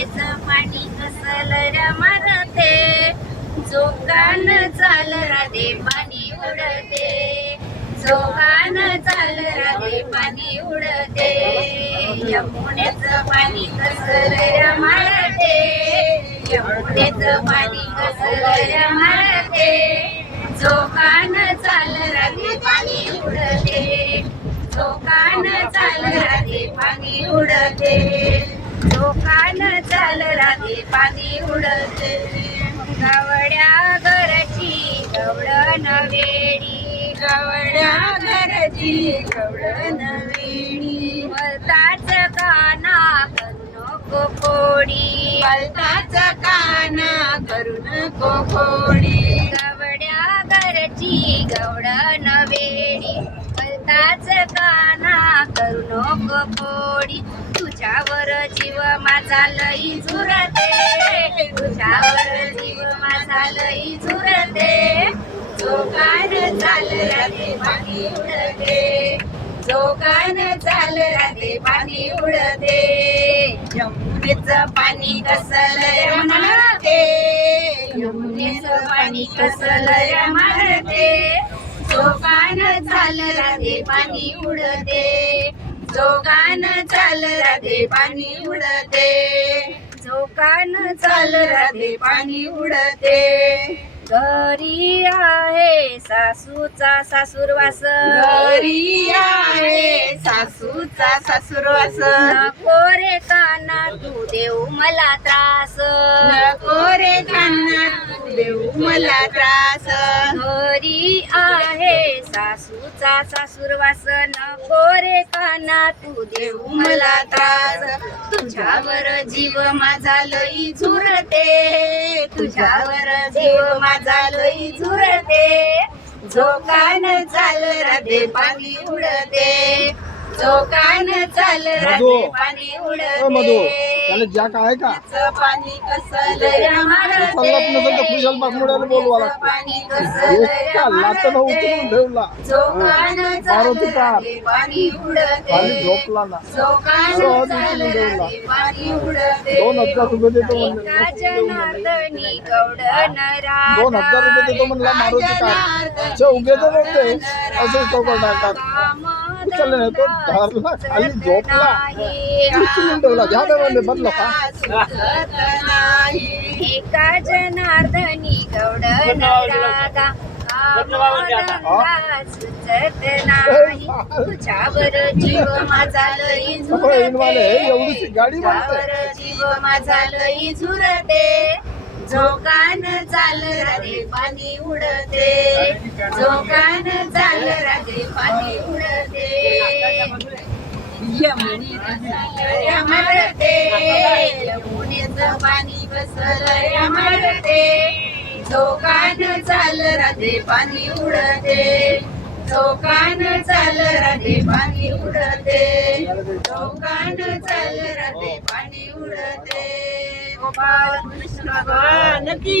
यमुनेचं पाणी कसलं रमरते, जोगान चाल राधे पाणी उडते, जोगान चाल राधे पाणी उडते, यमुनेचं पाणी कसलं रमरते, यमुनेचं पाणी कसलं रमरते, जोगान चाल राधे पाणी उडते, जोगान चाल राधे पाणी उडते, जोगान चाल राधे पाणी उडते, गवड्या घरची गवळण वेडी, गवड्या घरची गवळण वेडी, भलताच काना करू नको कोडी, भलताच काना करू नको कोडी, गवड्या घरची गवळण वेडी, भलताच काना करू नको कोडी, तुझ्यावर जीव माझा लई झुरते, तुझ्यावर जीव माझा लई झुरते, जोगान चाल राधे पाणी उडते, जोगान चाल राधे पाणी उडते, यमुनेचं पाणी कसलं रमरते, यमुनेचं पाणी कसलं रमरते, जोगान चाल राधे पाणी उडते, जोगान चाल राधे पाणी उडते, जोगान चाल राधे पाणी उडते, घरी आहे सासूचा सासूरवास, घरी आहे सासूचा सासूरवास, नको रे काना तू देऊ मला त्रास, नको रे काना तू देऊ मला त्रास, घरी आहे सासूचा सासूरवास, नको रे काना तू देऊ मला त्रास, तुझ्यावर जीव माझा लई झुरते, तुझ्यावर जीव माझा लई झुरते, जोगान चाल राधे पाणी उडते, जोगान चाल राधे पाणी उडते, ज्या काय का पाणी कसलं रमरते, पाणी कसलं ठेवला जोगान चाल राधे पाणी उडते, झोपला ना जोगान चाल राधे पाणी उडते, 2000 रुपये देतो एका जनार्दनी गवडण 2000 रुपये देतो म्हणला मारुती कार उगे तर नव्हते असं चौकट टाकतात उचलले नाही तो धरला खाली झोपला उचलून ठेवला घ्या म्हणजे बदला का एका जनार्दनी गवडण रागा सुचत नाही, तुझ्यावर जीव माझा लई झुरते, एवढीशी गाडी तुझ्यावर जीव माझा लई झुरते, जोगान चाल राधे पाणी उडते, जोगान चाल राधे पाणी उडते, रमरते, यमुनेचं पाणी कसलं रमरते, जोगान चाल राधे पाणी उडते, जोगान चाल राधे पाणी उडते, जोगान चाल राधे पाणी उडते, गोपाळ कृष्ण भगवान की